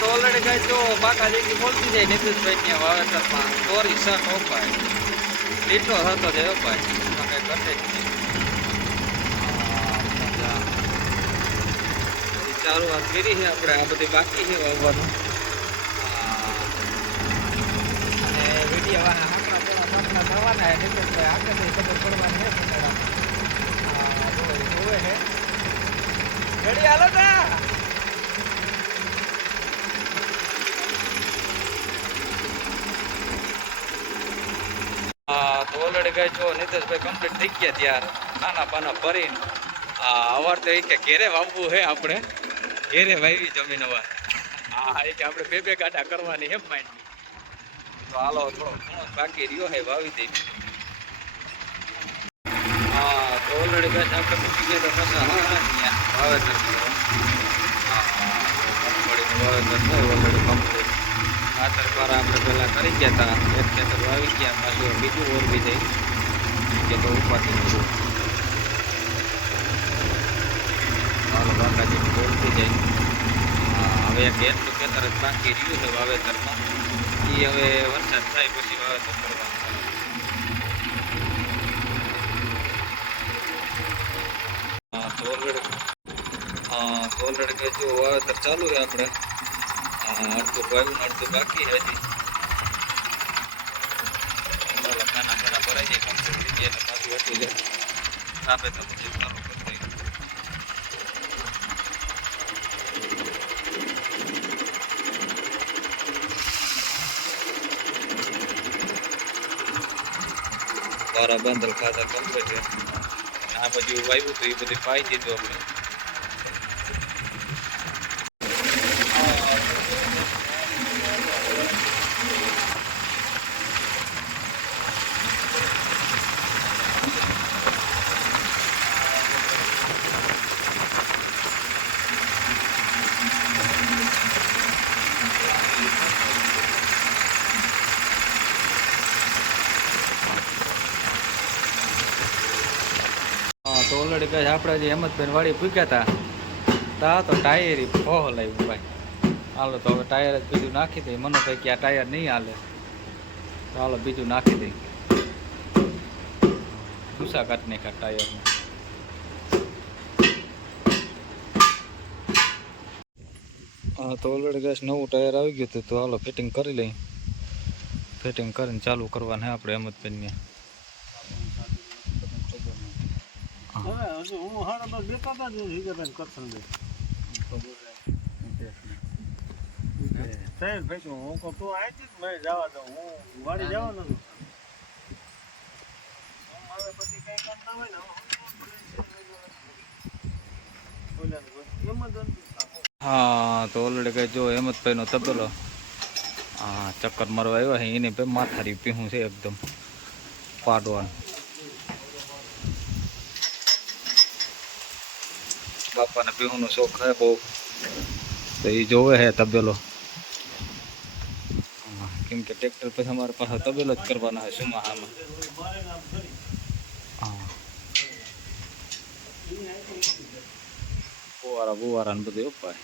તો ઓલરેડી કઈ જો બાકાજી બોલતી જાય નીતિશભાઈ વાવેતરમાં ચોરી શક ઉપાય લીટો થતો જાય ઉપાય કઈ ઘટે જ નહીં. ચાલુ વાત કરી છે આપણે, આ બધી બાકી છે વાવવાનું. અને વિડીયો આંકડા થોડા પાટલા થવાના છે નીતિશભાઈ આગળ ખબર પડવાની છે જોવે છે રેડી હાલો તા. તો ઓલરેડી કઈ જો નીતિશભાઈ કમ્પ્લીટ થઈ ગયા ત્યાર નાના પાના ભરીને અવાર તો એ કે ઘેરે વાવવું છે આપણે, ઘેરે વાવી જમીન અવાર. હા એ કે આપણે બે ગાડા કરવાની એમ માઇન્ડ. તો હાલો થોડો ઘણો બાકી રહ્યો છે વાવી દઈ. હા તો ઓલરેડી કઈ આપણે મૂકી ગયા તો પાછા વાવેતર ઓલરેડી કમ્પ્લીટ. ખાતર દ્વારા આપણે પહેલાં કરી ગયા હતા, એક ખેતર વાવી ગયા, પાછું બીજું ઓરવી દઈ કે તો ઉપાથી બધું હાલો બાકાજી બોલતી જાય. હવે એક એટલું ખેતર જ બાકી રહ્યું છે વાવેતરમાં, એ હવે વરસાદ થાય પછી વાવેતર કરવાનું. તો ઓલરેડી કઈ જો વાવેતર ચાલુ છે આપણે. અડધું વાવ્યું અડધું બાકી છે હજી. નાના નાના ભરાઈ જાય કમ્પ્લીટ થઈ જાય એટલે પાછું એટલું જાય આપે તો પછી ચાલુ કરી દઈએ. વારા બંદર ખાતા કમ્પ્લીટ છે. આ બધું વાવ્યું હતું એ બધું પાઈ દીધું આપણે. તો ઓલરેડી કહે આપણે જે હેમંતભાઈ વાડી પૂગ્યા હતા તો ટાયર ફોહ લાવ્યું ભાઈ. હાલો તો હવે ટાયર જ બીજું નાખી દઈએ. મનોભાઈ કે આ ટાયર નહીં હાલે તો હાલો બીજું નાખી દઈએ. ગુસ્સા કાઢી નાખ્યા ટાયરને. હા તો ઓલરેડી ગેસ નવું ટાયર આવી ગયું હતું તો હાલો ફિટિંગ કરી લઈએ. ફિટિંગ કરીને ચાલુ કરવાને આપણે હેમંતભાઈને. હા તો ઓલરેડી કઈ જો હેમંતભાઈ નો તબેલો ચક્કર મારવા આવ્યો છે. એને ભાઈ માથારી પીહું છે એકદમ પાડવાનું. બાપાને પીહુંનો શોખ છે બહુ તો એ જોવે છે તબેલો. કેમ કે ટ્રેક્ટર પછી અમારે પાસે તબેલો જ કરવાના છે સુમાહામાં. હા બુવારા ને બધું ઉપાય.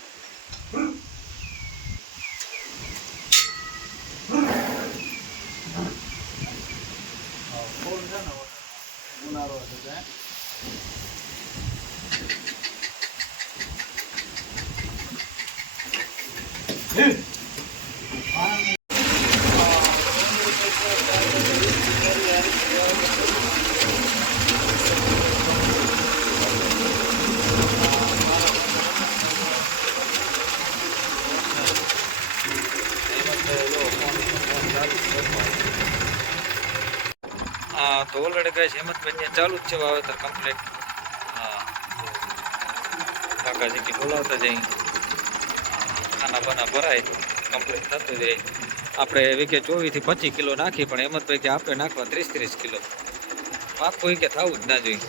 હા તો ઓલરેડી ગઈ હેમંતભાઈ ચાલુ જ છે વાવેતર કમ્પ્લીટ. હા કાકાજી કે બોલાવતા જઈ ખાના બાના ભરાય કમ્પ્લીટ થતું જાય. આપણે વીઘે 24 થી 25 કિલો નાખી પણ હેમંતભાઈ કે આપણે નાખવા 30 કિલો પાકું કે થવું જ ના જોઈએ.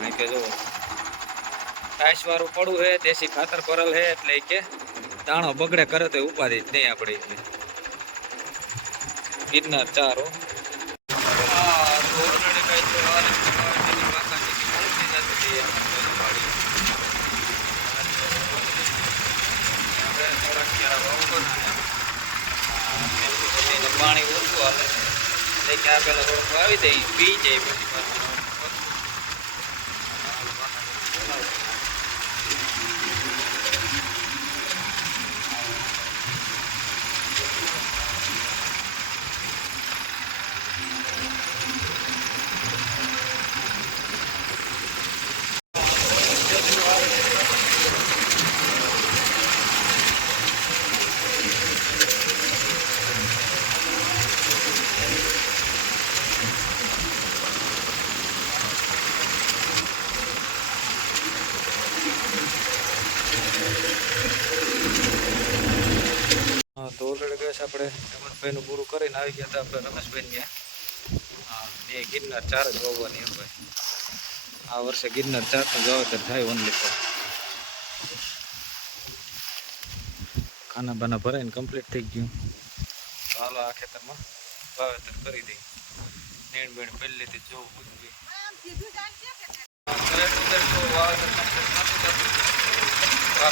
હા કે જો ટાઈસ વાળું પડવું છે, દેશી ખાતર ભરેલ છે એટલે કે દાણો બગડે કરે તો ઉપાધિ જ નહીં આપણે. ગિરનાર ચારો થોડાક ક્યારા વાવવાના એમ પાણી ઓછું હાલે એટલે કે આ પેલા થોડુંક વાવી દઈએ પી જાય પછી પાછું તો ઓલરેડી ગેસ આપણે હેમંતભાઈનું પૂરું કરીને આવી ગયા હતા આપણે રમેશભાઈને હા એ ગિરનાર 4 જ વાવવાની એમ ભાઈ આ વર્ષે ગિરનાર 4 નું વાવેતર થાય ઓનલી પર ખાના બાના ભરાઈને કમ્પ્લીટ થઈ ગયું હાલો આ ખેતરમાં વાવેતર કરી દઈએ નેણ બેણ પહેલેથી જોવું પૂછવી વાવેતર કમ્પ્લીટ નથી થતું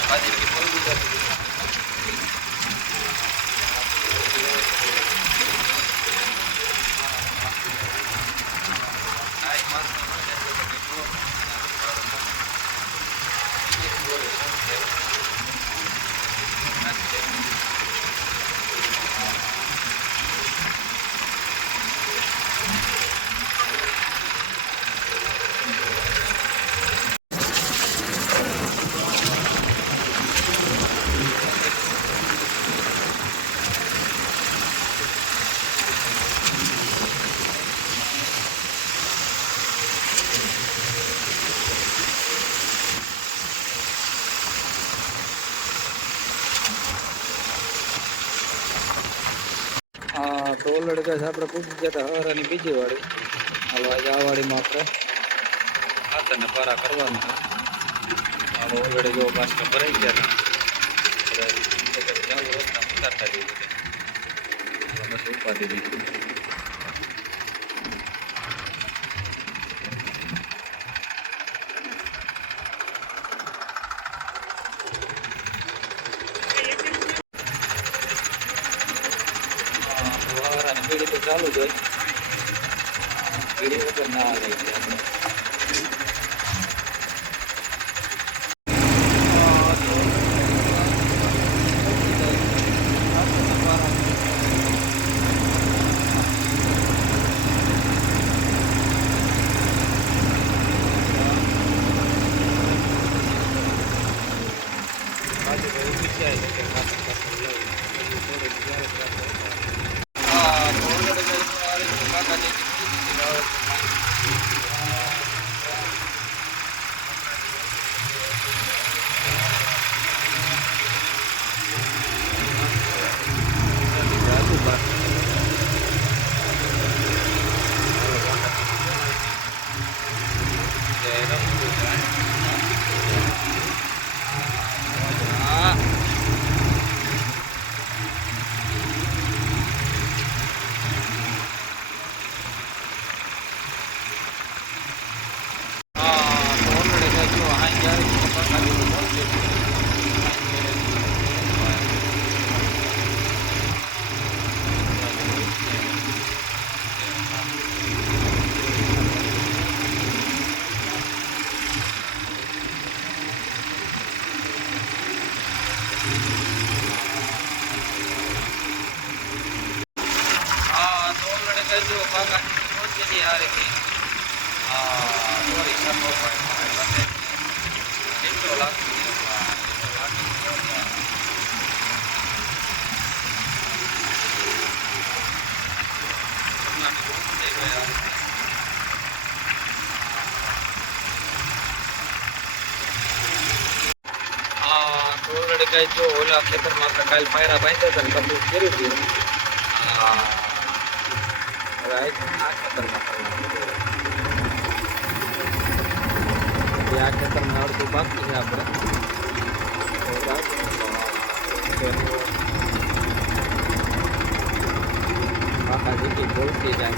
હાજી પલવી જતી હા તો ઓલરેડી કઈ આપણે પૂછી ગયા હતા હવારાની બીજી વાડી હાલો આજે આ વાડીમાં આપણે ખાતરને પારા કરવાના હાલો ઓલરેડી જો પાછળ ભરાઈ ગયા હતા ચાલુ રસ્તા ઉતારતા જઈએ બધા બસ ઉપાધી દીધી પીડી તો ચાલુ જ હોય પીડી વગર ના આવે આપણે जो बागा बहुत जल्दी आ रही थी सॉरी सब बने 1 लाख ऑलरेडी कहीं जो ओला खेतर में अपने कल पायरा बांधा था कंप्लीट करी थी आ खेतर में अर्धू बाकी है अपने बाका जी की बोलती जाए